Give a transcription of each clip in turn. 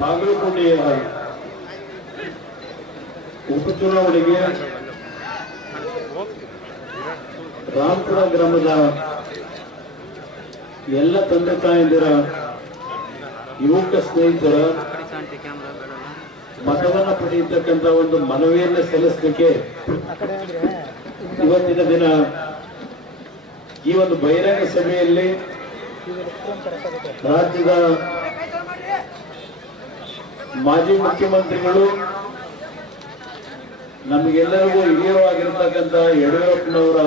ಬಾಗಲಕೋಟೆಯ ಉಪಚುನಾವಣೆಗೆ ರಾಮಪುರ ಗ್ರಾಮದ ಎಲ್ಲ ತಂದೆ ತಾಯಂದಿರ ಯುವಕ ಸ್ನೇಹಿತರ ಮತದಾನ ಪಡೆಯತಕ್ಕಂತ ಒಂದು ಮನವಿಯನ್ನು ಸಲ್ಲಿಸಲಿಕ್ಕೆ ಇವತ್ತಿನ ದಿನ ಈ ಒಂದು ಬಹಿರಂಗ ಸಭೆಯಲ್ಲಿ ರಾಜ್ಯದ ಮಾಜಿ ಮುಖ್ಯಮಂತ್ರಿಗಳು ನಮಗೆಲ್ಲರಿಗೂ ಹಿರಿಯರಾಗಿರ್ತಕ್ಕಂಥ ಯಡಿಯೂರಪ್ಪನವರ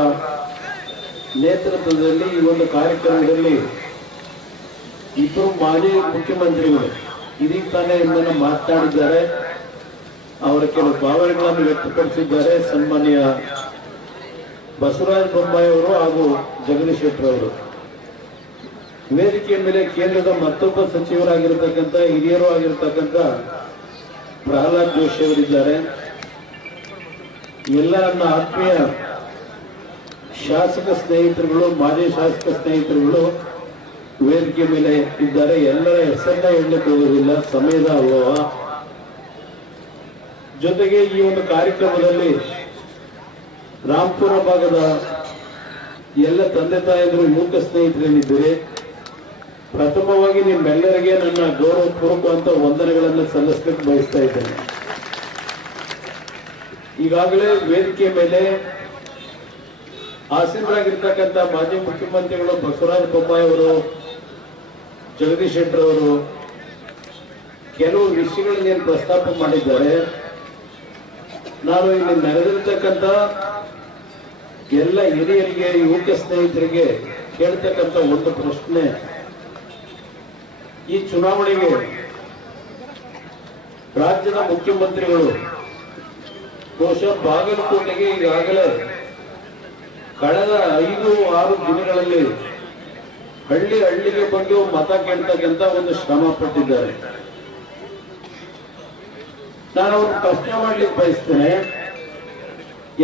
ನೇತೃತ್ವದಲ್ಲಿ ಈ ಒಂದು ಕಾರ್ಯಕ್ರಮದಲ್ಲಿ ಇಬ್ಬರು ಮಾಜಿ ಮುಖ್ಯಮಂತ್ರಿಗಳು ಇದೀಗ ತಾನೇ ಇಂದನ್ನು ಮಾತನಾಡಿದ್ದಾರೆ. ಅವರ ಕೆಲವು ಭಾವನೆಗಳನ್ನು ವ್ಯಕ್ತಪಡಿಸಿದ್ದಾರೆ. ಸನ್ಮಾನ್ಯ ಬಸವರಾಜ ಬೊಮ್ಮಾಯಿ ಅವರು ಹಾಗೂ ಜಗದೀಶ್ ಶೆಟ್ಟರ್ ಅವರು. ವೇದಿಕೆಯ ಮೇಲೆ ಕೇಂದ್ರದ ಮತ್ತೊಬ್ಬ ಸಚಿವರಾಗಿರ್ತಕ್ಕಂಥ ಹಿರಿಯರು ಆಗಿರ್ತಕ್ಕಂಥ ಪ್ರಹ್ಲಾದ್ ಜೋಶಿ ಅವರಿದ್ದಾರೆ. ಎಲ್ಲ ನನ್ನ ಆತ್ಮೀಯ ಶಾಸಕ ಸ್ನೇಹಿತರುಗಳು, ಮಾಜಿ ಶಾಸಕ ಸ್ನೇಹಿತರುಗಳು ವೇದಿಕೆ ಮೇಲೆ ಇದ್ದಾರೆ. ಎಲ್ಲರ ಹೆಸರನ್ನ ಹೇಳಲಿಕ್ಕೆ ಹೋಗುವುದಿಲ್ಲ, ಸಮಯದ ಅಭಾವ. ಜೊತೆಗೆ ಈ ಒಂದು ಕಾರ್ಯಕ್ರಮದಲ್ಲಿ ರಾಮಪುರ ಭಾಗದ ಎಲ್ಲ ತಂದೆ ತಾಯಿಗಳು, ಯುವಕ ಸ್ನೇಹಿತರೇನಿದ್ದಾರೆ, ಪ್ರಥಮವಾಗಿ ನಿಮ್ಮೆಲ್ಲರಿಗೆ ನನ್ನ ಗೌರವಪೂರ್ವಕವಂತ ವಂದನೆಗಳನ್ನು ಸಲ್ಲಿಸಲಿಕ್ಕೆ ಬಯಸ್ತಾ ಇದ್ದೇನೆ. ಈಗಾಗಲೇ ವೇದಿಕೆ ಮೇಲೆ ಆಸೀನರಾಗಿರ್ತಕ್ಕಂಥ ಮಾಜಿ ಮುಖ್ಯಮಂತ್ರಿಗಳು ಬಸವರಾಜ ಬೊಮ್ಮಾಯಿ ಅವರು, ಜಗದೀಶ್ ಶೆಟ್ಟರ್ ಅವರು ಕೆಲವು ವಿಷಯಗಳನ್ನೇನು ಪ್ರಸ್ತಾಪ ಮಾಡಿದ್ದಾರೆ. ನಾನು ಇಲ್ಲಿ ನೆರೆದಿರ್ತಕ್ಕಂಥ ಎಲ್ಲ ಹಿರಿಯರಿಗೆ, ಯುವಕ ಸ್ನೇಹಿತರಿಗೆ ಕೇಳ್ತಕ್ಕಂಥ ಒಂದು ಪ್ರಶ್ನೆ, ಈ ಚುನಾವಣೆಗೆ ರಾಜ್ಯದ ಮುಖ್ಯಮಂತ್ರಿಗಳು ಬಹುಶಃ ಬಾಗಲಕೋಟೆಗೆ ಈಗಾಗಲೇ ಕಳೆದ 5-6 ದಿನಗಳಲ್ಲಿ ಹಳ್ಳಿಗೆ ಬಂದು ಮತ ಕೇಳ್ತಕ್ಕಂಥ ಒಂದು ಶ್ರಮ ಪಟ್ಟಿದ್ದಾರೆ. ನಾನು ಅವ್ರ ಪ್ರಶ್ನೆ ಮಾಡ್ಲಿಕ್ಕೆ ಬಯಸ್ತೇನೆ.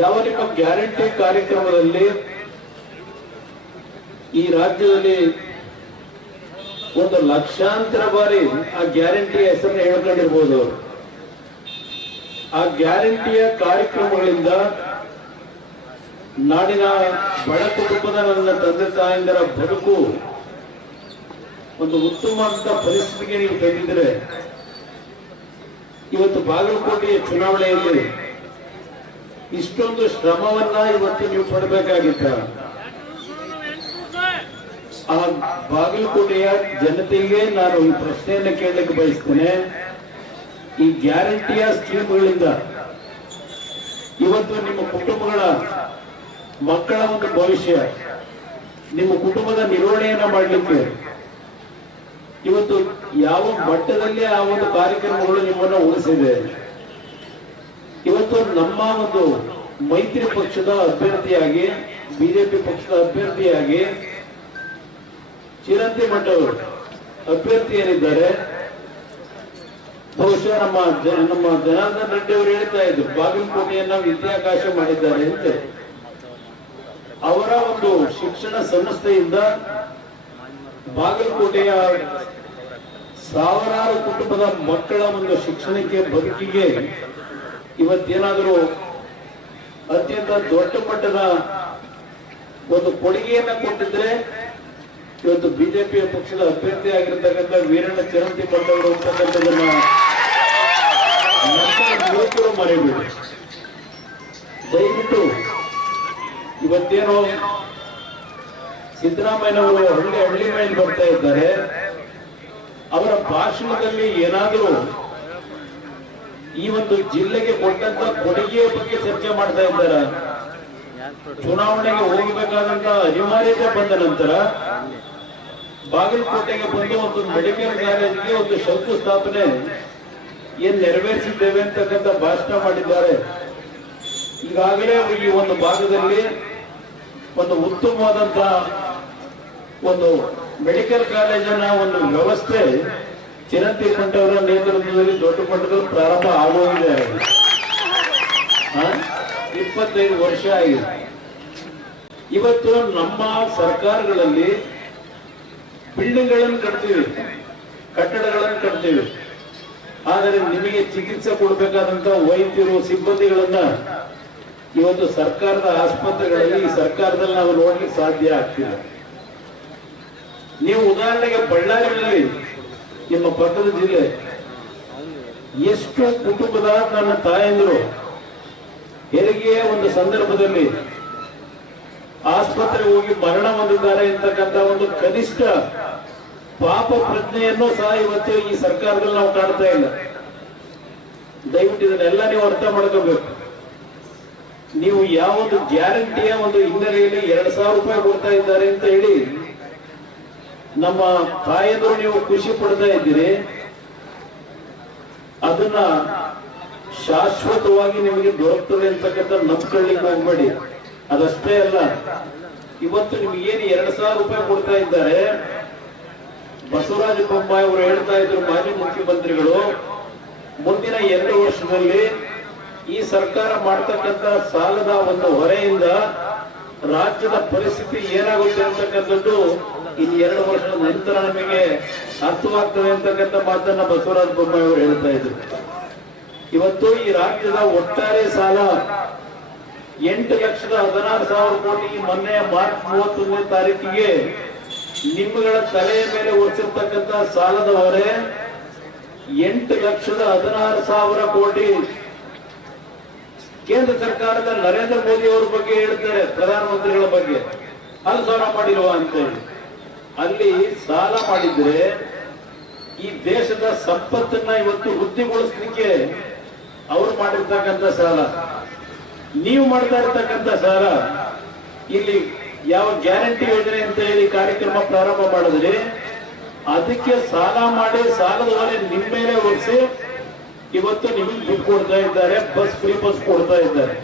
ಯಾವ ನಿಮ್ಮ ಗ್ಯಾರಂಟಿ ಕಾರ್ಯಕ್ರಮದಲ್ಲಿ ಈ ರಾಜ್ಯದಲ್ಲಿ ಒಂದು ಲಕ್ಷಾಂತರ ಬಾರಿ ಆ ಗ್ಯಾರಂಟಿಯ ಹೆಸರನ್ನ ಹೇಳ್ಕೊಂಡಿರ್ಬೋದು. ಆ ಗ್ಯಾರಂಟಿಯ ಕಾರ್ಯಕ್ರಮಗಳಿಂದ ನಾಡಿನ ಬಡ ಕುಟುಂಬದ ನನ್ನ ತಂದೆ ತಾಯಂದಿರ ಬದುಕು ಒಂದು ಉತ್ತಮವಾದ ಪರಿಸ್ಥಿತಿಗೆ ನೀವು ತಂದಿದ್ರೆ ಇವತ್ತು ಬಾಗಲಕೋಟೆಯ ಚುನಾವಣೆಯಲ್ಲಿ ಇಷ್ಟೊಂದು ಶ್ರಮವನ್ನ ಇವತ್ತು ನೀವು ಪಡಬೇಕಾಗಿತ್ತ? ಆ ಬಾಗಲಕೋಟೆಯ ಜನತೆಗೆ ನಾನು ಈ ಪ್ರಶ್ನೆಯನ್ನು ಕೇಳಲಿಕ್ಕೆ ಬಯಸ್ತೇನೆ. ಈ ಗ್ಯಾರಂಟಿಯ ಸ್ಕೀಮ್ಗಳಿಂದ ಇವತ್ತು ನಿಮ್ಮ ಕುಟುಂಬಗಳ ಮಕ್ಕಳ ಒಂದು ಭವಿಷ್ಯ, ನಿಮ್ಮ ಕುಟುಂಬದ ನಿರ್ವಹಣೆಯನ್ನ ಮಾಡಲಿಕ್ಕೆ ಇವತ್ತು ಯಾವ ಮಟ್ಟದಲ್ಲಿ ಆ ಒಂದು ಕಾರ್ಯಕ್ರಮಗಳು ನಿಮ್ಮನ್ನು ಉಳಿಸಿದೆ. ಇವತ್ತು ನಮ್ಮ ಒಂದು ಮೈತ್ರಿ ಪಕ್ಷದ ಅಭ್ಯರ್ಥಿಯಾಗಿ, ಬಿಜೆಪಿ ಪಕ್ಷದ ಅಭ್ಯರ್ಥಿಯಾಗಿ ಚಿರಂತಿ ಮಠ ಅವರು ಅಭ್ಯರ್ಥಿ ಏನಿದ್ದಾರೆ, ಬಹುಶಃ ನಮ್ಮ ಜನಾರ್ದನ್ ರೆಡ್ಡಿ ಅವರು ಹೇಳ್ತಾ ಇದ್ರು ಬಾಗಲಕೋಟೆಯನ್ನ ವಿದ್ಯಾಕಾಶ ಮಾಡಿದ್ದಾರೆ ಅಂತ. ಅವರ ಒಂದು ಶಿಕ್ಷಣ ಸಂಸ್ಥೆಯಿಂದ ಬಾಗಲಕೋಟೆಯ ಸಾವಿರಾರು ಕುಟುಂಬದ ಮಕ್ಕಳ ಒಂದು ಶಿಕ್ಷಣಕ್ಕೆ, ಬದುಕಿಗೆ ಇವತ್ತೇನಾದರೂ ಅತ್ಯಂತ ದೊಡ್ಡ ಮಟ್ಟದ ಒಂದು ಕೊಡುಗೆಯನ್ನ ಕೊಟ್ಟಿದ್ರೆ ಇವತ್ತು ಬಿಜೆಪಿಯ ಪಕ್ಷದ ಅಭ್ಯರ್ಥಿ ಆಗಿರ್ತಕ್ಕಂಥ ವೀರಣ್ಣ ಚಿರಂತಿ ಮಠ ಅವರು ಅಂತಕ್ಕಂಥದನ್ನ ಯುವಕರು ಮರೆಯಬೇಡಿ. ದಯವಿಟ್ಟು ಇವತ್ತೇನೋ ಸಿದ್ದರಾಮಯ್ಯನವರು ಹಳ್ಳಿ ಮೇಲೆ ಬರ್ತಾ ಇದ್ದಾರೆ, ಅವರ ಭಾಷಣದಲ್ಲಿ ಏನಾದರೂ ಈ ಒಂದು ಜಿಲ್ಲೆಗೆ ಕೊಟ್ಟಂತ ಕೊಡುಗೆಯ ಬಗ್ಗೆ ಚರ್ಚೆ ಮಾಡ್ತಾ ಇದ್ದಾರೆ. ಚುನಾವಣೆಗೆ ಹೋಗಬೇಕಾದಂತ ಅನಿವಾರ್ಯತೆ ಬಂದ ನಂತರ ಬಾಗಲಕೋಟೆಗೆ ಬಂದು ಒಂದು ಮೆಡಿಕಲ್ ಕಾಲೇಜಿಗೆ ಒಂದು ಶಂಕುಸ್ಥಾಪನೆ ಏನ್ ನೆರವೇರಿಸಿದ್ದೇವೆ ಅಂತಕ್ಕಂಥ ಭಾಷಣ ಮಾಡಿದ್ದಾರೆ. ಈಗಾಗಲೇ ಈ ಒಂದು ಭಾಗದಲ್ಲಿ ಒಂದು ಉತ್ತಮವಾದಂತ ಒಂದು ಮೆಡಿಕಲ್ ಕಾಲೇಜಿನ ಒಂದು ವ್ಯವಸ್ಥೆ ಚಿರಂತಿ ಮಠವರ ನೇತೃತ್ವದಲ್ಲಿ ದೊಡ್ಡ ಮಟ್ಟದಲ್ಲಿ ಪ್ರಾರಂಭ ಆಗೋಗಿದೆ. 25 ವರ್ಷ ಆಗಿದೆ. ಇವತ್ತು ನಮ್ಮ ಸರ್ಕಾರಗಳಲ್ಲಿ ಬಿಲ್ಡಿಂಗ್ಗಳನ್ನು ಕಟ್ತೀವಿ, ಕಟ್ಟಡಗಳನ್ನು ಕಟ್ತೀವಿ. ಆದರೆ ನಿಮಗೆ ಚಿಕಿತ್ಸೆ ಕೊಡಬೇಕಾದಂತ ವೈದ್ಯರು ಸಿಬ್ಬಂದಿಗಳನ್ನ ಇವತ್ತು ಸರ್ಕಾರದ ಆಸ್ಪತ್ರೆಗಳಲ್ಲಿ ಈ ಸರ್ಕಾರದಲ್ಲಿ ನಾವು ನೋಡ್ಲಿಕ್ಕೆ ಸಾಧ್ಯ ಆಗ್ತಿಲ್ಲ. ನೀವು ಉದಾಹರಣೆಗೆ ಬಳ್ಳಾರಿಯಲ್ಲಿ ನಿಮ್ಮ ಪಕ್ಕದ ಜಿಲ್ಲೆ ಎಷ್ಟು ಕುಟುಂಬದ ನನ್ನ ತಾಯಂದಿರು ಹೆರಿಗೆಯ ಒಂದು ಸಂದರ್ಭದಲ್ಲಿ ಆಸ್ಪತ್ರೆಗೆ ಹೋಗಿ ಮರಣ ಹೊಂದಿದ್ದಾರೆ ಅಂತಕ್ಕಂಥ ಒಂದು ಕನಿಷ್ಠ ಪಾಪ ಪ್ರಜ್ಞೆಯನ್ನು ಸಹ ಇವತ್ತು ಈ ಸರ್ಕಾರದಲ್ಲಿ ನಾವು ಕಾಣ್ತಾ ಇಲ್ಲ. ದಯವಿಟ್ಟು ಇದನ್ನೆಲ್ಲ ನೀವು ಅರ್ಥ ಮಾಡ್ಕೋಬೇಕು. ನೀವು ಯಾವೊಂದು ಗ್ಯಾರಂಟಿಯ ಒಂದು ಹಿನ್ನೆಲೆಯಲ್ಲಿ 2,000 ರೂಪಾಯಿ ಕೊಡ್ತಾ ಇದ್ದಾರೆ ಅಂತ ಹೇಳಿ ನಮ್ಮ ತಾಯಂದ್ರು ನೀವು ಖುಷಿ ಪಡ್ತಾ ಇದ್ದೀರಿ. ಅದನ್ನ ಶಾಶ್ವತವಾಗಿ ನಿಮಗೆ ದೊರಕ್ತದೆ ಅಂತಕ್ಕಂಥ ನಂಬ್ಕೊಳ್ಳಿಕ್ಕೆ ಹೋಗ್ಬೇಡಿ. ಅದಷ್ಟೇ ಅಲ್ಲ, ಇವತ್ತು ನಿಮಗೇನು 2,000 ರೂಪಾಯಿ ಕೊಡ್ತಾ ಇದ್ದಾರೆ, ಬಸವರಾಜ ಬೊಮ್ಮಾಯಿ ಅವರು ಹೇಳ್ತಾ ಇದ್ರು, ಮಾಜಿ ಮುಖ್ಯಮಂತ್ರಿಗಳು, ಮುಂದಿನ 2 ವರ್ಷದಲ್ಲಿ ಈ ಸರ್ಕಾರ ಮಾಡ್ತಕ್ಕಂಥ ಸಾಲದ ಒಂದು ಹೊರೆಯಿಂದ ರಾಜ್ಯದ ಪರಿಸ್ಥಿತಿ ಏನಾಗುತ್ತೆ ಅಂತಕ್ಕಂಥದ್ದು ಇನ್ನು 2 ವರ್ಷದ ನಂತರ ನಮಗೆ ಅರ್ಥವಾಗ್ತದೆ ಅಂತಕ್ಕಂಥ ಮಾತನ್ನ ಬಸವರಾಜ ಬೊಮ್ಮಾಯಿ ಅವರು ಹೇಳ್ತಾ ಇದ್ರು. ಇವತ್ತು ಈ ರಾಜ್ಯದ ಒಟ್ಟಾರೆ ಸಾಲ 8,16,000 ಕೋಟಿ ಮೊನ್ನೆ ಮಾರ್ಚ್ 31ನೇ ತಾರೀಕಿಗೆ ನಿಮ್ಮಗಳ ತಲೆಯ ಮೇಲೆ ಹೊರಿಸಿರ್ತಕ್ಕಂಥ ಸಾಲದ ಹೊರೆ 8,16,000 ಕೋಟಿ. ಕೇಂದ್ರ ಸರ್ಕಾರದ ನರೇಂದ್ರ ಮೋದಿ ಅವರ ಬಗ್ಗೆ ಹೇಳ್ತಾರೆ, ಪ್ರಧಾನಮಂತ್ರಿಗಳ ಬಗ್ಗೆ ಅಲ್ಲಿ ಸಾಲ ಮಾಡಿಲ್ವಾ ಅಂತ ಹೇಳಿ. ಅಲ್ಲಿ ಸಾಲ ಮಾಡಿದ್ರೆ ಈ ದೇಶದ ಸಂಪತ್ತನ್ನ ಇವತ್ತು ವೃದ್ಧಿಗೊಳಿಸಲಿಕ್ಕೆ ಅವರು ಮಾಡಿರ್ತಕ್ಕಂಥ ಸಾಲ, ನೀವು ಮಾಡ್ತಾ ಇರ್ತಕ್ಕಂಥ ಸಾಲ. ಇಲ್ಲಿ ಯಾವ ಗ್ಯಾರಂಟಿ ಯೋಜನೆ ಅಂತ ಹೇಳಿ ಕಾರ್ಯಕ್ರಮ ಪ್ರಾರಂಭ ಮಾಡಿದ್ರೆ ಅದಕ್ಕೆ ಸಾಲ ಮಾಡಿ ಸಾಲದ ಹೊರೆ ನಿಮ್ಮ ಮೇಲೆ ಹೊರಿಸಿ ಇವತ್ತು ನಿಮಗೆ ದುಡ್ಡು ಕೊಡ್ತಾ ಇದ್ದಾರೆ, ಫ್ರೀ ಬಸ್ ಕೊಡ್ತಾ ಇದ್ದಾರೆ.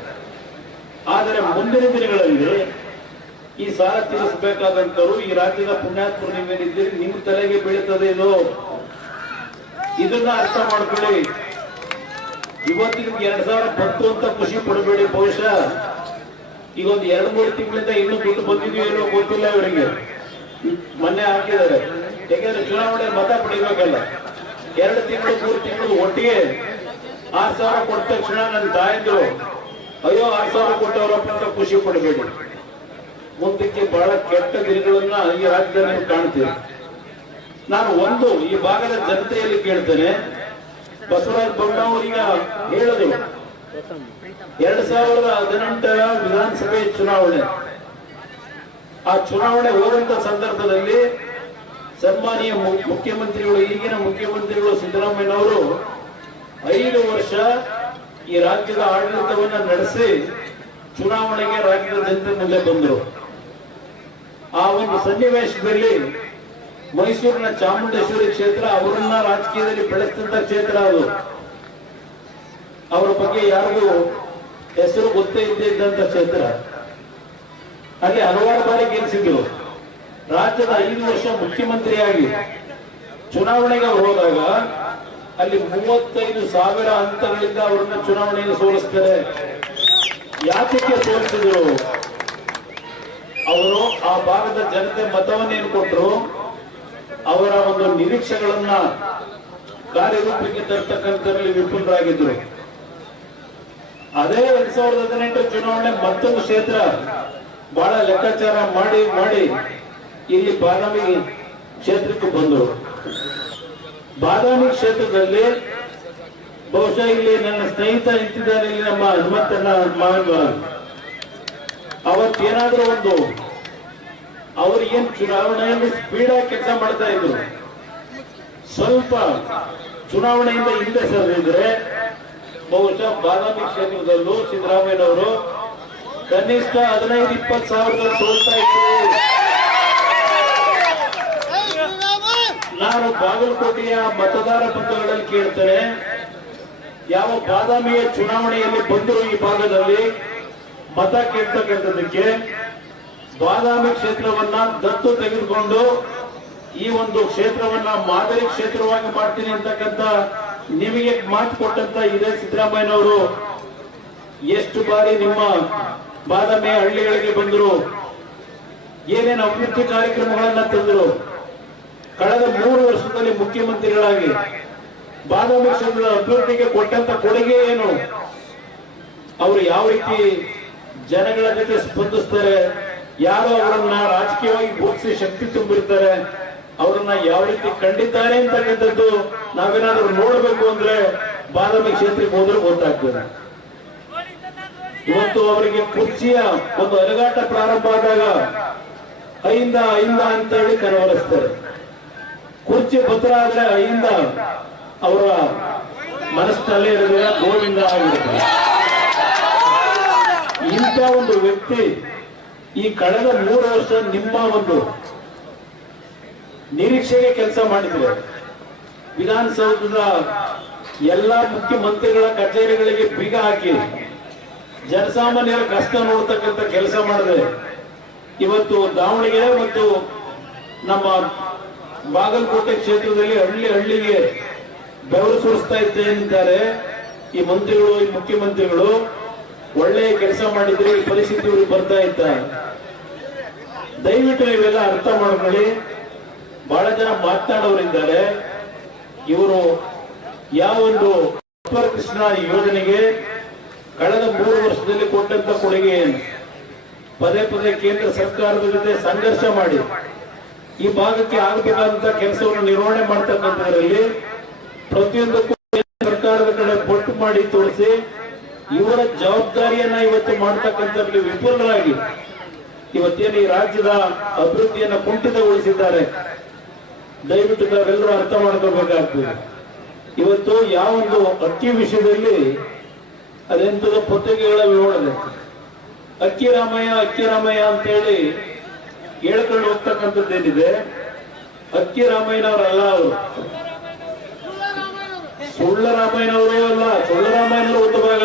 ಆದರೆ ಮುಂದಿನ ದಿನಗಳಲ್ಲಿ ಈ ಸಾಲ ತೀರಿಸಬೇಕಾದಂತರು ಈ ರಾಜ್ಯದ ಪುಣ್ಯಾತ್ಮರು ನೀವೇನಿದ್ದೀರಿ, ನಿಮ್ಮ ತಲೆಗೆ ಬೀಳುತ್ತದೆ ಇದು. ಇದನ್ನ ಅರ್ಥ ಮಾಡ್ಕೊಳ್ಳಿ. ಇವತ್ತು ನಿಮ್ಗೆ 2,000 ಬಂತು ಅಂತ ಖುಷಿ ಪಡಬೇಡಿ. ಬಹುಶಃ ಈಗ ಒಂದು 2-3 ತಿಂಗಳಿಂದ ಇನ್ನೂ ದುಡ್ಡು ಬಂದಿದೆಯೋ ಏನೋ ಗೊತ್ತಿಲ್ಲ ಇವರಿಗೆ. ಮೊನ್ನೆ ಹಾಕಿದ್ದಾರೆ, ಯಾಕೆಂದ್ರೆ ಚುನಾವಣೆ ಮತ ಪಡಿಬೇಕಲ್ಲ. 2 ತಿಂಗಳು 3 ತಿಂಗಳು ಒಟ್ಟಿಗೆ 6,000 ಕೊಟ್ಟ ತಕ್ಷಣ ನನ್ನ ತಾಯಂದ್ರು ಅಯ್ಯೋ 6,000 ಕೊಟ್ಟವರಪ್ಪ ಅಂತ ಖುಷಿ ಪಡಬೇಡಿ. ಮುಂದಕ್ಕೆ ಬಹಳ ಕೆಟ್ಟ ದಿನಗಳನ್ನ ಈ ರಾಜ್ಯದಲ್ಲಿ ನೀವು ಕಾಣ್ತೀರಿ. ನಾನು ಈ ಭಾಗದ ಜನತೆಯಲ್ಲಿ ಕೇಳ್ತೇನೆ, ಬಸವರಾಜ ಬೊಮ್ಮಾಯಿ ಹೇಳಿದ್ರು 2018 ವಿಧಾನಸಭೆ ಚುನಾವಣೆ, ಆ ಚುನಾವಣೆ ಹೋದಂತ ಸಂದರ್ಭದಲ್ಲಿ ಸನ್ಮಾನೀಯ ಮುಖ್ಯಮಂತ್ರಿಗಳು, ಈಗಿನ ಮುಖ್ಯಮಂತ್ರಿಗಳು ಸಿದ್ದರಾಮಯ್ಯನವರು 5 ವರ್ಷ ಈ ರಾಜ್ಯದ ಆಡಳಿತವನ್ನ ನಡೆಸಿ ಚುನಾವಣೆಗೆ ರಾಜ್ಯದ ಜನತೆ ಮುಂದೆ ಬಂದರು. ಆ ಒಂದು ಸನ್ನಿವೇಶದಲ್ಲಿ ಮೈಸೂರಿನ ಚಾಮುಂಡೇಶ್ವರಿ ಕ್ಷೇತ್ರ ಅವರನ್ನ ರಾಜಕೀಯದಲ್ಲಿ ಬೆಳೆಸಿದಂತ ಕ್ಷೇತ್ರ. ಅದು ಅವರ ಬಗ್ಗೆ ಯಾರಿಗೂ ಹೆಸರು ಗೊತ್ತೇ ಇದ್ದಂತ ಕ್ಷೇತ್ರ. ಅಲ್ಲಿ ಹಲವಾರು ಬಾರಿ ಗೆಲ್ಲಿಸಿದ್ರು. ರಾಜ್ಯದ 5 ವರ್ಷ ಮುಖ್ಯಮಂತ್ರಿಯಾಗಿ ಚುನಾವಣೆಗೆ ಹೋದಾಗ ಅಲ್ಲಿ 35,000 ಹಂತಗಳಿಂದ ಅವರನ್ನ ಚುನಾವಣೆಯನ್ನು ಸೋಲಿಸ್ತಾರೆ. ಯಾತಕ್ಕೆ ಸೋಲಿಸಿದ್ರು? ಅವರು ಆ ಭಾಗದ ಜನತೆ ಮತವನ್ನೇನು ಕೊಟ್ಟರು, ಅವರ ಒಂದು ನಿರೀಕ್ಷೆಗಳನ್ನ ಕಾರ್ಯರೂಪಕ್ಕೆ ತರ್ತಕ್ಕಂಥದ್ರಲ್ಲಿ ವಿಫಲರಾಗಿದ್ರು. ಅದೇ 2018 ಚುನಾವಣೆ ಮತ್ತೊಂದು ಕ್ಷೇತ್ರ ಬಹಳ ಲೆಕ್ಕಾಚಾರ ಮಾಡಿ ಇಲ್ಲಿ ಬಾದಾಮಿ ಕ್ಷೇತ್ರಕ್ಕೆ ಬಂದರು. ಬಾದಾಮಿ ಕ್ಷೇತ್ರದಲ್ಲಿ ಬಹುಶಃ ಇಲ್ಲಿ ನನ್ನ ಸ್ನೇಹಿತ ನಿಂತಿದ್ದಾರೆ, ಇಲ್ಲಿ ನಮ್ಮ ಹನುಮಂತಣ್ಣ ಮಾವಿನವಾರ. ಅವತ್ತೇನಾದ್ರೂ ಒಂದು ಅವ್ರಿಗೇನು ಚುನಾವಣೆಯಲ್ಲಿ ಸ್ಪೀಡಾಗಿ ಕೆಲಸ ಮಾಡ್ತಾ ಇದ್ರು, ಸ್ವಲ್ಪ ಚುನಾವಣೆಯಿಂದ ಹಿಂದೆ ಸರಿದ್ರೆ ಬಹುಶಃ ಬಾದಾಮಿ ಕ್ಷೇತ್ರದಲ್ಲೂ ಸಿದ್ದರಾಮಯ್ಯನವರು ಕನಿಷ್ಠ 15-20 ಸಾವಿರ ಸೋಲ್ತಾ ಇದ್ರು. ನಾನು ಬಾಗಲಕೋಟೆಯ ಮತದಾರ ಬಂಧುಗಳಲ್ಲಿ ಕೇಳ್ತೇನೆ, ಯಾವ ಬಾದಾಮಿಯ ಚುನಾವಣೆಯಲ್ಲಿ ಬಂದರು ಈ ಭಾಗದಲ್ಲಿ ಮತ ಕೇಳ್ತಕ್ಕಂಥದಕ್ಕೆ, ಬಾದಾಮಿ ಕ್ಷೇತ್ರವನ್ನ ದತ್ತು ತೆಗೆದುಕೊಂಡು ಈ ಒಂದು ಕ್ಷೇತ್ರವನ್ನ ಮಾದರಿ ಕ್ಷೇತ್ರವಾಗಿ ಮಾಡ್ತೀನಿ ಅಂತಕ್ಕಂಥ ನಿಮಗೆ ಮಾತು ಕೊಟ್ಟಂತ ಇದೇ ಸಿದ್ದರಾಮಯ್ಯನವರು ಎಷ್ಟು ಬಾರಿ ನಿಮ್ಮ ಬಾದಾಮಿಯ ಹಳ್ಳಿಗಳಿಗೆ ಬಂದರು, ಏನೇನು ಅಭಿವೃದ್ಧಿ ಕಾರ್ಯಕ್ರಮಗಳನ್ನ ತಂದರು. ಕಳೆದ 3 ವರ್ಷದಲ್ಲಿ ಮುಖ್ಯಮಂತ್ರಿಗಳಾಗಿ ಬಾದಾಮಿ ಕ್ಷೇತ್ರದ ಅಭಿವೃದ್ಧಿಗೆ ಕೊಟ್ಟಂತ ಕೊಡುಗೆ ಏನು, ಅವರು ಯಾವ ರೀತಿ ಜನಗಳ ಜೊತೆ ಸ್ಪಂದಿಸ್ತಾರೆ, ಯಾರು ಅವರನ್ನ ರಾಜಕೀಯವಾಗಿ ಬೋಧಿಸಿ ಶಕ್ತಿ ತುಂಬಿರ್ತಾರೆ, ಅವರನ್ನ ಯಾವ ರೀತಿ ಕಂಡಿದ್ದಾರೆ ಅಂತಕ್ಕಂಥದ್ದು ನಾವೇನಾದ್ರೂ ನೋಡ್ಬೇಕು ಅಂದ್ರೆ ಬಾದಾಮಿ ಕ್ಷೇತ್ರಕ್ಕೆ ಹೋದ್ರೆ ಗೊತ್ತಾಗ್ತದೆ. ಇವತ್ತು ಅವರಿಗೆ ಕುರ್ಚಿಯ ಒಂದು ಅಲಗಾಟ ಪ್ರಾರಂಭ ಆದಾಗ ಐಂದ ಅಂತ ಹೇಳಿ ಕನವರಿಸ್ತಾರೆ. ಕುರ್ಚಿ ಪತ್ರ ಆದ್ರೆ ಐಂದ ಅವರ ಮನಸ್ಸಿನಲ್ಲೇ ಇರೋದಿಲ್ಲ, ಗೋವಿಂದ ಆಗಿರ್ತಾರೆ. ಇಂಥ ಒಂದು ವ್ಯಕ್ತಿ ಈ ಕಳೆದ 3 ವರ್ಷ ನಿಮ್ಮ ಒಂದು ನಿರೀಕ್ಷೆಗೆ ಕೆಲಸ ಮಾಡಿದ್ರೆ, ವಿಧಾನಸೌಧದ ಎಲ್ಲಾ ಮುಖ್ಯಮಂತ್ರಿಗಳ ಕಚೇರಿಗಳಿಗೆ ಬೀಗ ಹಾಕಿ ಜನಸಾಮಾನ್ಯರ ಕಷ್ಟ ನೋಡ್ತಕ್ಕಂಥ ಕೆಲಸ ಮಾಡಿದ್ರೆ, ಇವತ್ತು ದಾವಣಗೆರೆ ಮತ್ತು ನಮ್ಮ ಬಾಗಲಕೋಟೆ ಕ್ಷೇತ್ರದಲ್ಲಿ ಹಳ್ಳಿಗೆ ಬೆವರು ಸುರಿಸ್ತಾ ಇದ್ದಾರೆ ಈ ಮಂತ್ರಿಗಳು, ಈ ಮುಖ್ಯಮಂತ್ರಿಗಳು. ಒಳ್ಳೆಯ ಕೆಲಸ ಮಾಡಿದ್ರೆ ಈ ಪರಿಸ್ಥಿತಿ ಇವ್ರಿಗೆ ಬರ್ತಾ ಇತ್ತ. ದಯವಿಟ್ಟು ನೀವೆಲ್ಲ ಅರ್ಥ ಮಾಡ್ಕೊಳ್ಳಿ. ಬಹಳ ಜನ ಮಾತನಾಡೋರಿದ್ದಾರೆ. ಇವರು ಯಾವೊಂದು ಕೃಷ್ಣ ಯೋಜನೆಗೆ ಕಳೆದ 3 ವರ್ಷದಲ್ಲಿ ಕೊಟ್ಟಂತ ಕೊಡುಗೆ ಏನು, ಪದೇ ಕೇಂದ್ರ ಸರ್ಕಾರದ ಜೊತೆ ಸಂಘರ್ಷ ಮಾಡಿ ಈ ಭಾಗಕ್ಕೆ ಆಗಬೇಕಾದಂತ ಕೆಲಸವನ್ನು ನಿರ್ವಹಣೆ ಮಾಡ್ತಕ್ಕಂಥದ್ರಲ್ಲಿ ಪ್ರತಿಯೊಂದಕ್ಕೂ ಸರ್ಕಾರದ ಕಡೆ ಬೊಟ್ಟು ಮಾಡಿ ತೋರಿಸಿ ಇವರ ಜವಾಬ್ದಾರಿಯನ್ನ ಇವತ್ತು ಮಾಡ್ತಕ್ಕಂಥದ್ರಲ್ಲಿ ವಿಫಲರಾಗಿ ಇವತ್ತೇನು ಈ ರಾಜ್ಯದ ಅಭಿವೃದ್ಧಿಯನ್ನ ಕುಂಠಿತಗೊಳಿಸಿದ್ದಾರೆ. ದಯವಿಟ್ಟು ನಾವೆಲ್ಲರೂ ಅರ್ಥ ಮಾಡ್ಕೋಬೇಕಾಗ್ತದೆ. ಇವತ್ತು ಯಾವೊಂದು ಅಕ್ಕಿ ವಿಷಯದಲ್ಲಿ ಅದೆಂತದ ಪತ್ರಿಕೆಗಳ ವಿವರಣೆ, ಅಕ್ಕಿ ರಾಮಯ್ಯ ಅಂತ ಹೇಳಿ ಹೇಳ್ಕೊಂಡು ಹೋಗ್ತಕ್ಕಂಥದ್ದೇನಿದೆ, ಅಕ್ಕಿ ರಾಮಯ್ಯನವರಲ್ಲ, ಅವರು ಸುಳ್ಳರಾಮಯ್ಯನವರು ಅಲ್ಲ. ಸುಳ್ಳರಾಮಯ್ಯನವರು ಒಂದು ಭಾಗ,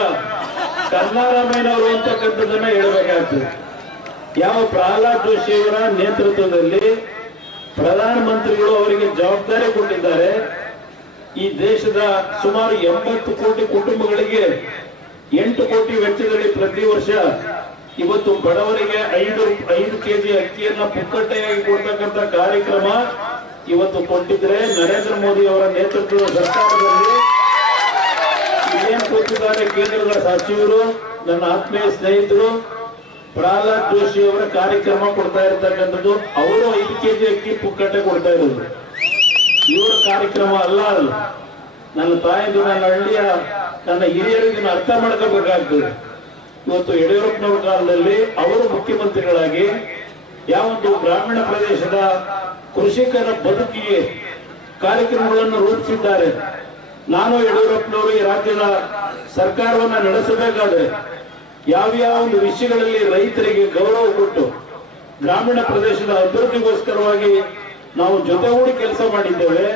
ಕನ್ನರಾಮಯ್ಯನವರು ಅಂತಕ್ಕಂಥದ್ದನ್ನ ಹೇಳಬೇಕಾಗ್ತದೆ. ಯಾವ ಪ್ರಹ್ಲಾದ್ ಜೋಶಿ ಅವರ ನೇತೃತ್ವದಲ್ಲಿ ಪ್ರಧಾನಮಂತ್ರಿಗಳು ಅವರಿಗೆ ಜವಾಬ್ದಾರಿ ಕೊಟ್ಟಿದ್ದಾರೆ. ಈ ದೇಶದ ಸುಮಾರು 80 ಕೋಟಿ ಕುಟುಂಬಗಳಿಗೆ 8 ಕೋಟಿ ವೆಚ್ಚದಲ್ಲಿ ಪ್ರತಿ ವರ್ಷ ಇವತ್ತು ಬಡವರಿಗೆ 5 ಕೆಜಿ ಅಕ್ಕಿಯನ್ನ ಪುಕ್ಕಟ್ಟೆಯಾಗಿ ಕೊಡ್ತಕ್ಕಂಥ ಕಾರ್ಯಕ್ರಮ ಇವತ್ತು ಕೊಟ್ಟಿದ್ರೆ, ನರೇಂದ್ರ ಮೋದಿ ಅವರ ನೇತೃತ್ವದ ಸರ್ಕಾರದಲ್ಲಿ ಏನ್ ಕೊಟ್ಟಿದ್ದಾರೆ ಕೇಂದ್ರದ ಸಚಿವರು, ನನ್ನ ಆತ್ಮೀಯ ಸ್ನೇಹಿತರು ಪ್ರಹ್ಲಾದ್ ಜೋಶಿ ಅವರ ಕಾರ್ಯಕ್ರಮ ಕೊಡ್ತಾ ಇರ್ತಕ್ಕಂಥದ್ದು. ಅವರು 5 ಕೆಜಿ ಅಕ್ಕಿ ಪುಕ್ಕಟ್ಟೆ ಕೊಡ್ತಾ ಇರೋದು ಇವರ ಕಾರ್ಯಕ್ರಮ ಅಲ್ಲ. ನನ್ನ ತಾಯಿದು, ನನ್ನ ಹಳ್ಳಿಯ ನನ್ನ ಹಿರಿಯರಿಗೆ ಅರ್ಥ ಮಾಡ್ಕೋಬೇಕಾಗ್ತದೆ. ಇವತ್ತು ಯಡಿಯೂರಪ್ಪನವರ ಕಾಲದಲ್ಲಿ ಅವರು ಮುಖ್ಯಮಂತ್ರಿಗಳಾಗಿ ಯಾವೊಂದು ಗ್ರಾಮೀಣ ಪ್ರದೇಶದ ಕೃಷಿಕರ ಬದುಕಿಗೆ ಕಾರ್ಯಕ್ರಮಗಳನ್ನು ರೂಪಿಸಿದ್ದಾರೆ. ನಾನು ಯಡಿಯೂರಪ್ಪನವರು ಈ ರಾಜ್ಯದ ಸರ್ಕಾರವನ್ನ ನಡೆಸಬೇಕಾದ್ರೆ ಯಾವ ಒಂದು ವಿಷಯಗಳಲ್ಲಿ ರೈತರಿಗೆ ಗೌರವ ಕೊಟ್ಟು ಗ್ರಾಮೀಣ ಪ್ರದೇಶದ ಅಭಿವೃದ್ಧಿಗೋಸ್ಕರವಾಗಿ ನಾವು ಜೊತೆಗೂಡಿ ಕೆಲಸ ಮಾಡಿದ್ದೇವೆ.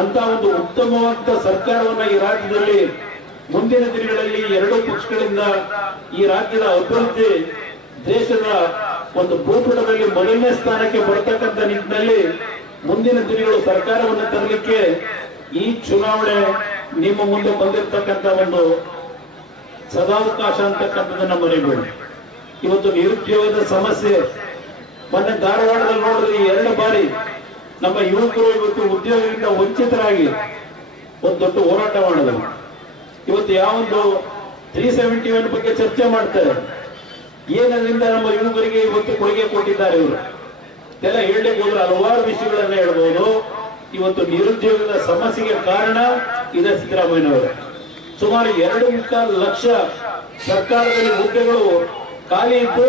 ಅಂತ ಒಂದು ಉತ್ತಮವಾದ ಸರ್ಕಾರವನ್ನ ಈ ರಾಜ್ಯದಲ್ಲಿ ಮುಂದಿನ ದಿನಗಳಲ್ಲಿ 2 ಪಕ್ಷಗಳಿಂದ ಈ ರಾಜ್ಯದ ಅಭಿವೃದ್ಧಿ ದೇಶದ ಒಂದು ಭೂಪಟದಲ್ಲಿ ಮೊದಲನೇ ಸ್ಥಾನಕ್ಕೆ ಬರತಕ್ಕಂಥ ನಿಟ್ಟಿನಲ್ಲಿ ಮುಂದಿನ ದಿನಗಳು ಸರ್ಕಾರವನ್ನು ತರಲಿಕ್ಕೆ ಈ ಚುನಾವಣೆ ನಿಮ್ಮ ಮುಂದೆ ಬಂದಿರತಕ್ಕಂಥ ಒಂದು ಸದಾವಕಾಶ ಅಂತಕ್ಕಂಥದ್ದನ್ನ ಮರಿಬೇಡಿ. ಇವತ್ತು ನಿರುದ್ಯೋಗದ ಸಮಸ್ಯೆ, ಮೊನ್ನೆ ಧಾರವಾಡದಲ್ಲಿ ನೋಡಿದ್ರೆ 2 ಬಾರಿ ನಮ್ಮ ಯುವಕರು ಇವತ್ತು ಉದ್ಯೋಗದಿಂದ ವಂಚಿತರಾಗಿ ಒಂದು ದೊಡ್ಡ ಹೋರಾಟ ಮಾಡಿದರು. ಇವತ್ತು ಯಾವೊಂದು 371 ಬಗ್ಗೆ ಚರ್ಚೆ ಮಾಡ್ತಾರೆ. ಏನರಿಂದ ನಮ್ಮ ಯುವಕರಿಗೆ ಇವತ್ತು ಕೊಡುಗೆ ಕೊಟ್ಟಿದ್ದಾರೆ ಇವರು ಎಲ್ಲ ಹೇಳಲಿಕ್ಕೆ ಹೋದ್ರೆ ಹಲವಾರು ವಿಷಯಗಳನ್ನ ಹೇಳ್ಬೋದು. ಇವತ್ತು ನಿರುದ್ಯೋಗದ ಸಮಸ್ಯೆಗೆ ಕಾರಣ ಇದೆ ಸಿದ್ದರಾಮಯ್ಯನವರು. ಸುಮಾರು 2.25 ಲಕ್ಷ ಸರ್ಕಾರದಲ್ಲಿ ಹುದ್ದೆಗಳು ಖಾಲಿ ಇದ್ದು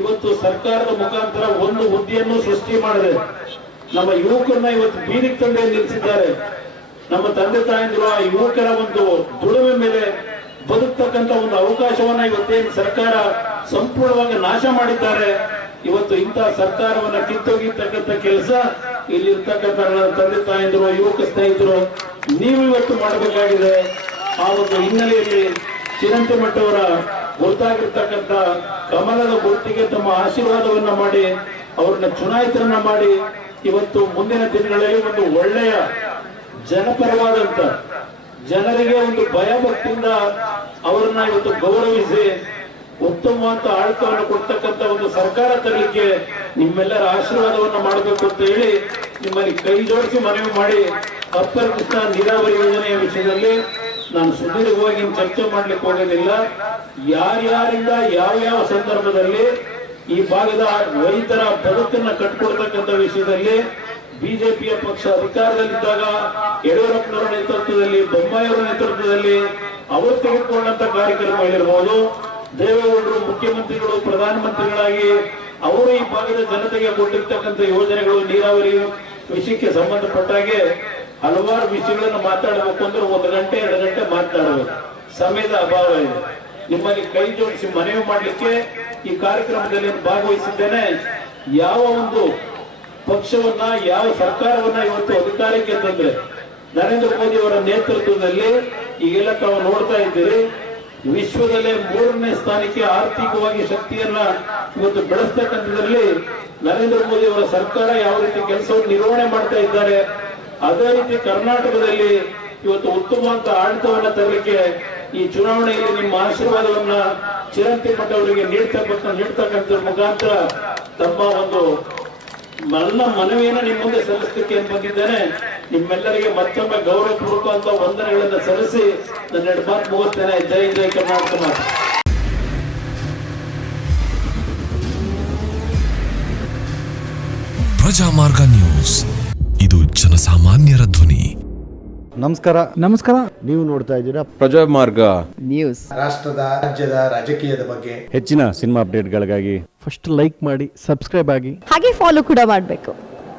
ಇವತ್ತು ಸರ್ಕಾರದ ಮುಖಾಂತರ ಒಂದು ಹುದ್ದೆಯನ್ನು ಸೃಷ್ಟಿ ಮಾಡಿದೆ. ನಮ್ಮ ಯುವಕರನ್ನ ಇವತ್ತು ಬೀದಿಗೆ ತಂದೆ ನಿಲ್ಲಿಸಿದ್ದಾರೆ. ನಮ್ಮ ತಂದೆ ತಾಯಂದಿರು ಆ ಯುವಕರ ಒಂದು ದುಡಿಮೆ ಮೇಲೆ ಬದುಕ್ತಕ್ಕಂಥ ಒಂದು ಅವಕಾಶವನ್ನ ಇವತ್ತೇನು ಸರ್ಕಾರ ಸಂಪೂರ್ಣವಾಗಿ ನಾಶ ಮಾಡಿದ್ದಾರೆ. ಇವತ್ತು ಇಂತಹ ಸರ್ಕಾರವನ್ನ ಕಿತ್ತೊಗಿರ್ತಕ್ಕಂಥ ಕೆಲಸ ಇಲ್ಲಿರ್ತಕ್ಕಂಥ ತಂದೆ ತಾಯಂದಿರು, ಯುವಕ ಸ್ನೇಹಿತರು ನೀವು ಇವತ್ತು ಮಾಡಬೇಕಾಗಿದೆ. ಆ ಒಂದು ಹಿನ್ನೆಲೆಯಲ್ಲಿ ಚಿರಂತಿಮಠ ಅವರ ಗುರುತಾಗಿರ್ತಕ್ಕಂಥ ಕಮಲದ ಗುರುತಿಗೆ ತಮ್ಮ ಆಶೀರ್ವಾದವನ್ನ ಮಾಡಿ ಅವ್ರನ್ನ ಚುನಾಯಿತರನ್ನ ಮಾಡಿ ಇವತ್ತು ಮುಂದಿನ ದಿನಗಳಲ್ಲಿ ಒಂದು ಒಳ್ಳೆಯ ಜನಪರವಾದಂತ ಜನರಿಗೆ ಒಂದು ಭಯ ಭಕ್ತಿಯಿಂದ ಅವರನ್ನ ಇವತ್ತು ಗೌರವಿಸಿ ಉತ್ತಮವಾದ ಆಡಳಿತವನ್ನು ಕೊಡ್ತಕ್ಕಂಥ ಒಂದು ಸರ್ಕಾರ ತರಲಿಕ್ಕೆ ನಿಮ್ಮೆಲ್ಲರ ಆಶೀರ್ವಾದವನ್ನು ಮಾಡಬೇಕು ಅಂತ ಹೇಳಿ ನಿಮ್ಮಲ್ಲಿ ಕೈ ಜೋಡಿಸಿ ಮನವಿ ಮಾಡಿ ಅಪ್ಪರ್ ಕೃಷ್ಣ ನೀರಾವರಿ ಯೋಜನೆಯ ವಿಷಯದಲ್ಲಿ ನಾನು ಸುದೀರ್ಘವಾಗಿ ಚರ್ಚೆ ಮಾಡ್ಲಿಕ್ಕೆ ಹೋಗೋದಿಲ್ಲ. ಯಾರ್ಯಾರಿಂದ ಯಾವ ಸಂದರ್ಭದಲ್ಲಿ ಈ ಭಾಗದ ರೈತರ ಬದುಕನ್ನ ಕಟ್ಕೊಳ್ತಕ್ಕಂಥ ವಿಷಯದಲ್ಲಿ ಬಿಜೆಪಿಯ ಪಕ್ಷ ಅಧಿಕಾರದಲ್ಲಿದ್ದಾಗ ಯಡಿಯೂರಪ್ಪನವರ ನೇತೃತ್ವದಲ್ಲಿ, ಬೊಮ್ಮಾಯಿಯವರ ನೇತೃತ್ವದಲ್ಲಿ ಅವರು ತೆಗೆದುಕೊಂಡಂತ ಕಾರ್ಯಕ್ರಮಗಳಿರ್ಬೋದು, ದೇವೇಗೌಡರು ಮುಖ್ಯಮಂತ್ರಿಗಳು ಪ್ರಧಾನಮಂತ್ರಿಗಳಾಗಿ ಅವರು ಈ ಭಾಗದ ಜನತೆಗೆ ಕೊಟ್ಟಿರ್ತಕ್ಕಂಥ ಯೋಜನೆಗಳು, ನೀರಾವರಿ ವಿಷಯಕ್ಕೆ ಸಂಬಂಧಪಟ್ಟಾಗೆ ಹಲವಾರು ವಿಷಯಗಳನ್ನು ಮಾತಾಡಬೇಕು ಅಂದ್ರೆ 1 ಗಂಟೆ 2 ಗಂಟೆ ಮಾತನಾಡಬೇಕು. ಸಮಯದ ಅಭಾವ ಇದೆ. ನಿಮ್ಮಲ್ಲಿ ಕೈ ಜೋಡಿಸಿ ಮನವಿ ಮಾಡಲಿಕ್ಕೆ ಈ ಕಾರ್ಯಕ್ರಮದಲ್ಲಿ ಭಾಗವಹಿಸಿದ್ದೇನೆ. ಯಾವ ಒಂದು ಪಕ್ಷವನ್ನ, ಯಾವ ಸರ್ಕಾರವನ್ನ ಇವತ್ತು ಅಧಿಕಾರಕ್ಕೆ ತಂದ್ರೆ ನರೇಂದ್ರ ಮೋದಿ ಅವರ ನೇತೃತ್ವದಲ್ಲಿ ಈಗೆಲ್ಲ ತಾವು ನೋಡ್ತಾ ಇದ್ದೀರಿ, ವಿಶ್ವದಲ್ಲೇ 3ನೇ ಸ್ಥಾನಕ್ಕೆ ಆರ್ಥಿಕವಾಗಿ ಶಕ್ತಿಯನ್ನ ಇವತ್ತು ಬೆಳೆಸ್ತಕ್ಕಂಥದ್ರಲ್ಲಿ ನರೇಂದ್ರ ಮೋದಿ ಅವರ ಸರ್ಕಾರ ಯಾವ ರೀತಿ ಕೆಲಸವನ್ನು ನಿರ್ವಹಣೆ ಮಾಡ್ತಾ ಇದ್ದಾರೆ, ಅದೇ ರೀತಿ ಕರ್ನಾಟಕದಲ್ಲಿ ಇವತ್ತು ಉತ್ತಮವಾದ ಆಡಳಿತವನ್ನ ತರಲಿಕ್ಕೆ ಈ ಚುನಾವಣೆಯಲ್ಲಿ ನಿಮ್ಮ ಆಶೀರ್ವಾದವನ್ನ ಚಿರಂತಿ ಅವರಿಗೆ ನೀಡ್ತಕ್ಕಂಥ ಮುಖಾಂತರ ತಮ್ಮ ಒಂದು ನನ್ನ ಮನವಿಯನ್ನು ನಿಮ್ಮ ಮುಂದೆ ಸಲ್ಲಿಸಲಿಕ್ಕೆ ಬಂದಿದ್ದೇನೆ. ನಿಮ್ಮೆಲ್ಲರಿಗೆ ಮತ್ತೊಮ್ಮೆ ಗೌರವಪೂರ್ವಕ ವಂದನೆಗಳನ್ನು ಸಲ್ಲಿಸಿ ನನ್ನ 2 ಮಾತು ಮುಗಿಸ್ತೇನೆ. ಜೈ ಜೈ ಕರ್ನಾಟಕ ಮಾತು. ಪ್ರಜಾಮಾರ್ಗ ನ್ಯೂಸ್, ಇದು ಜನಸಾಮಾನ್ಯರ ಧ್ವನಿ. ನಮಸ್ಕಾರ. ನೀವು ನೋಡ್ತಾ ಇದ್ದೀರಾ ಪ್ರಜಾಮಾರ್ಗ ನ್ಯೂಸ್. ರಾಷ್ಟ್ರದ, ರಾಜ್ಯದ, ರಾಜಕೀಯದ ಬಗ್ಗೆ ಹೆಚ್ಚಿನ ಸಿನಿಮಾ ಅಪ್ಡೇಟ್ಗಳಿಗಾಗಿ ಫಸ್ಟ್ ಲೈಕ್ ಮಾಡಿ, ಸಬ್ಸ್ಕ್ರೈಬ್ ಆಗಿ, ಹಾಗೆ ಫಾಲೋ ಕೂಡ ಮಾಡಬೇಕು.